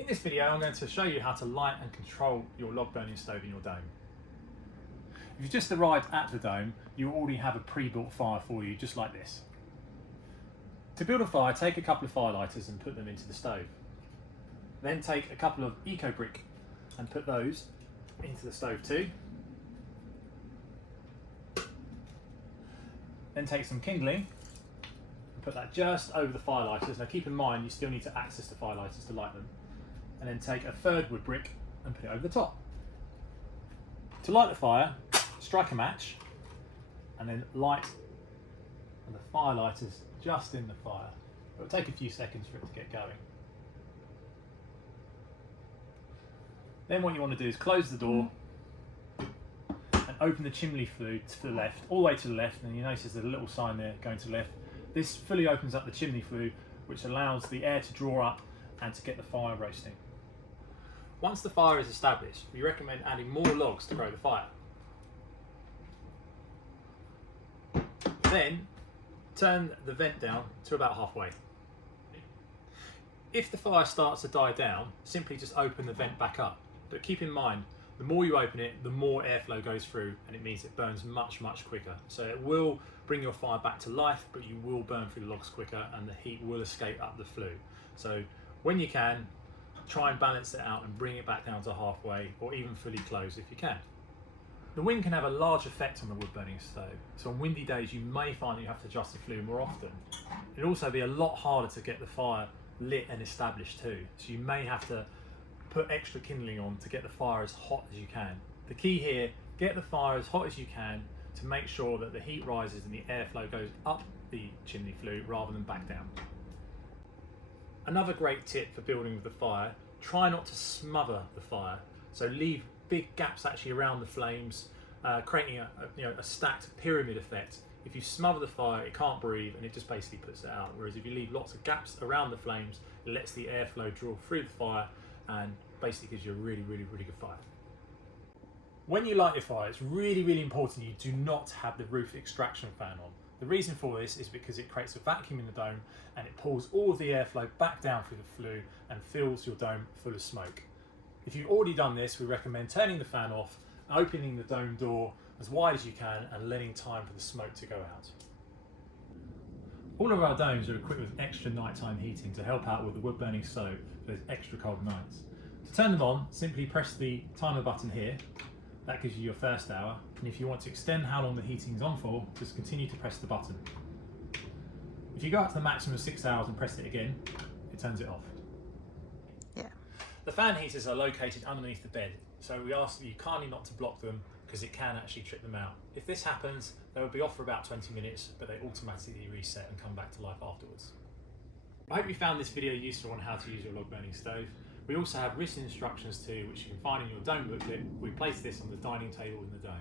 In this video, I'm going to show you how to light and control your log burning stove in your dome. If you've just arrived at the dome, you already have a pre-built fire for you, just like this. To build a fire, take a couple of fire lighters and put them into the stove. Then take a couple of eco brick and put those into the stove too. Then take some kindling and put that just over the fire lighters. Now keep in mind, you still need to access the fire lighters to light them. And then take a third wood brick and put it over the top. To light the fire, strike a match and then light the fire lighters just in the fire. It will take a few seconds for it to get going. Then what you want to do is close the door and open the chimney flue to the left, all the way to the left, and you notice there's a little sign there going to the left. This fully opens up the chimney flue, which allows the air to draw up and to get the fire roasting. Once the fire is established, we recommend adding more logs to grow the fire. Then turn the vent down to about halfway. If the fire starts to die down, simply just open the vent back up. But keep in mind, the more you open it, the more airflow goes through, and it means it burns much quicker. So it will bring your fire back to life, but you will burn through the logs quicker and the heat will escape up the flue. So when you can, try and balance it out and bring it back down to halfway, or even fully close if you can. The wind can have a large effect on the wood burning stove, so on windy days you may find that you have to adjust the flue more often. It'll also be a lot harder to get the fire lit and established too, so you may have to put extra kindling on to get the fire as hot as you can. The key here, get the fire as hot as you can to make sure that the heat rises and the airflow goes up the chimney flue rather than back down. Another great tip for building with the fire, try not to smother the fire. So leave big gaps actually around the flames, creating a stacked pyramid effect. If you smother the fire, it can't breathe and it just basically puts it out. Whereas if you leave lots of gaps around the flames, it lets the airflow draw through the fire and basically gives you a really good fire. When you light your fire, it's really important you do not have the roof extraction fan on. The reason for this is because it creates a vacuum in the dome and it pulls all of the airflow back down through the flue and fills your dome full of smoke. If you've already done this, we recommend turning the fan off, opening the dome door as wide as you can and letting time for the smoke to go out. All of our domes are equipped with extra nighttime heating to help out with the wood burning stove for those extra cold nights. To turn them on, simply press the timer button here. That gives you your first hour, and if you want to extend how long the heating is on for, just continue to press the button. If you go up to the maximum of 6 hours and press it again, it turns it off. Yeah. The fan heaters are located underneath the bed, so we ask you kindly not to block them because it can actually trip them out. If this happens, they will be off for about 20 minutes, but they automatically reset and come back to life afterwards. I hope you found this video useful on how to use your log burning stove. We also have written instructions too, which you can find in your dome booklet. We place this on the dining table in the dome.